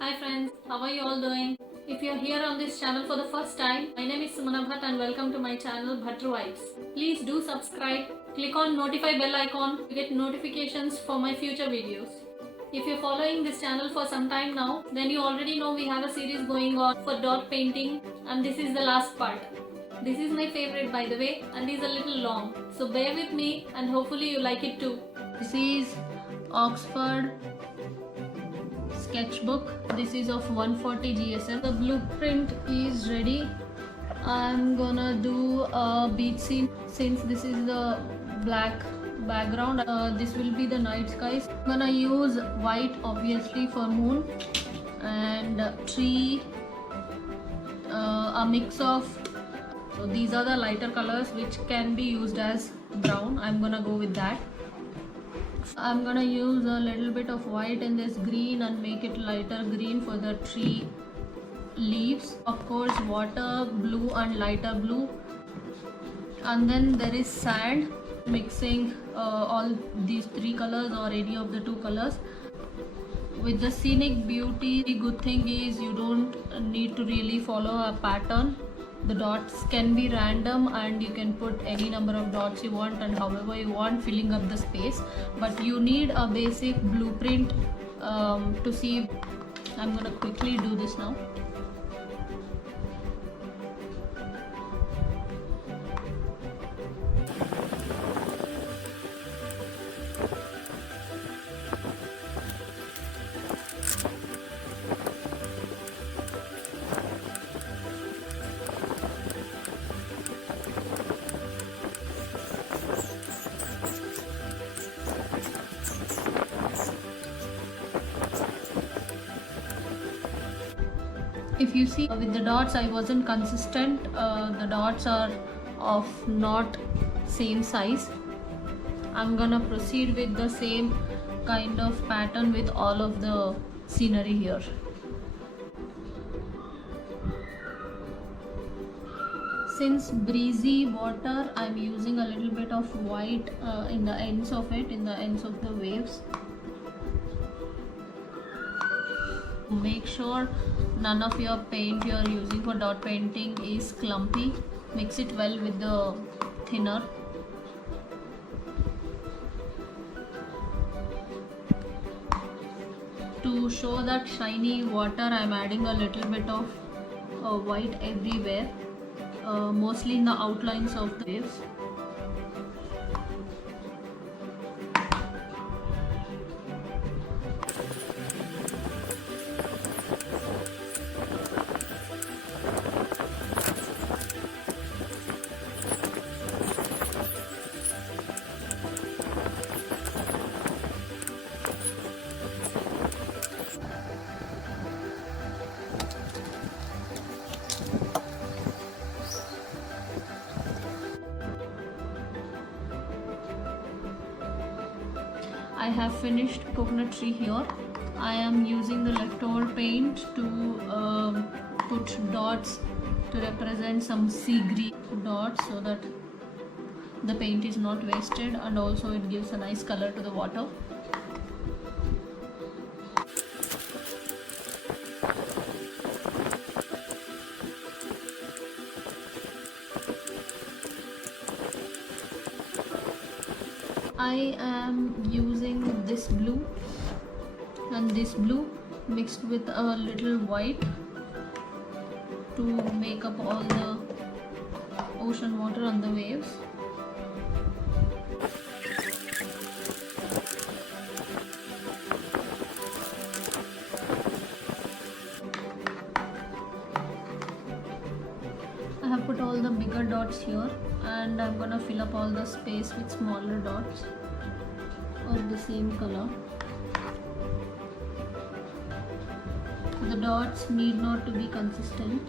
Hi friends, how are you all doing? If you're here on this channel for the first time, my name is Sumana Bhatt and welcome to my channel Bhattru Vibes. Please do subscribe, click on notify bell icon to get notifications for my future videos. If you're following this channel for some time now, then you already know we have a series going on for dot painting and this is the last part. This is my favorite by the way and is a little long, so bear with me and hopefully you like it too. This is Oxford sketchbook. This is of 140 GSM. The blueprint is ready. I'm gonna do a beach scene since this is the black background. This will be the night skies. I'm gonna use white obviously for moon and tree, a mix of, so these are the lighter colors which can be used as brown. I'm gonna go with that. I'm gonna use a little bit of white in this green and make it lighter green for the tree leaves. Of course, water, blue and lighter blue. And then there is sand, mixing all these three colors or any of the two colors. With the scenic beauty, the good thing is you don't need to really follow a pattern. The dots can be random and you can put any number of dots you want and however you want, filling up the space, but you need a basic blueprint to see. I'm gonna quickly do this now. If you see with the dots, I wasn't consistent. The dots are of not same size. I'm gonna proceed with the same kind of pattern with all of the scenery here. Since breezy water, I'm using a little bit of white in the ends of it, in the ends of the waves. Make sure none of your paint you are using for dot painting is clumpy. Mix it well with the thinner. To show that shiny water, I am adding a little bit of white everywhere, mostly in the outlines of the waves. I have finished coconut tree here. I am using the leftover paint to put dots to represent some sea green dots so that the paint is not wasted and also it gives a nice color to the water. I am using this blue and this blue mixed with a little white to make up all the ocean water on the waves. I have put all the bigger dots here and I'm gonna fill up all the space with smaller dots of the same color. The dots need not to be consistent.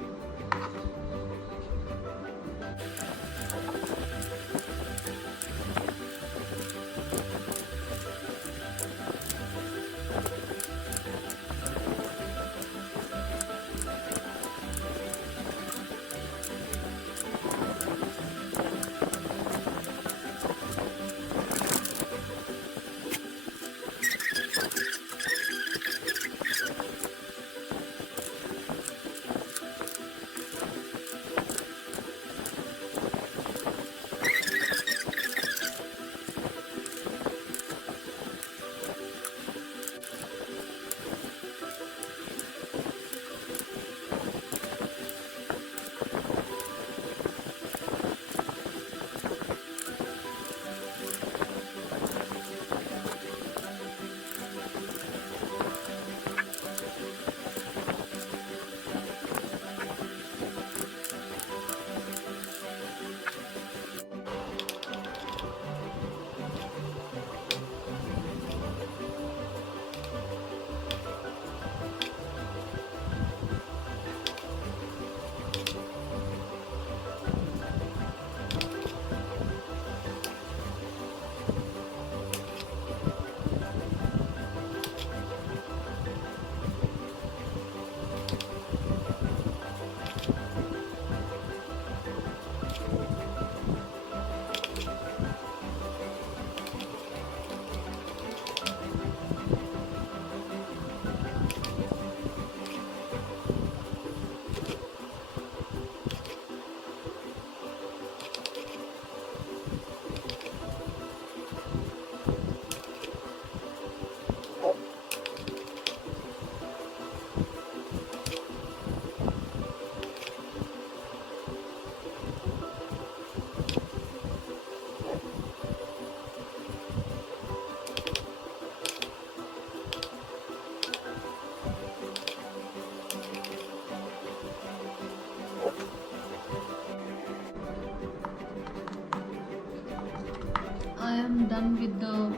I'm done with the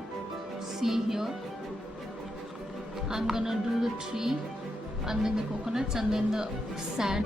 sea here. I'm gonna do the tree and then the coconuts and then the sand.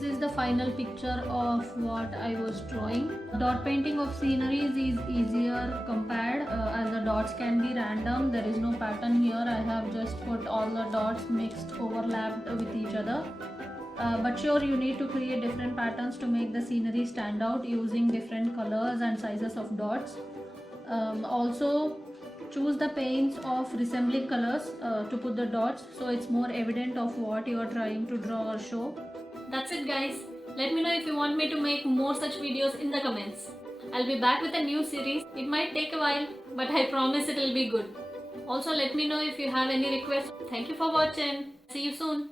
This is the final picture of what I was drawing. Dot painting of sceneries is easier compared as the dots can be random. There is no pattern here. I have just put all the dots mixed, overlapped with each other. But sure, you need to create different patterns to make the scenery stand out using different colors and sizes of dots. Also, choose the paints of resembling colors to put the dots so it's more evident of what you are trying to draw or show. That's it guys. Let me know if you want me to make more such videos in the comments. I'll be back with a new series. It might take a while, but I promise it will be good. Also let me know if you have any requests. Thank you for watching. See you soon.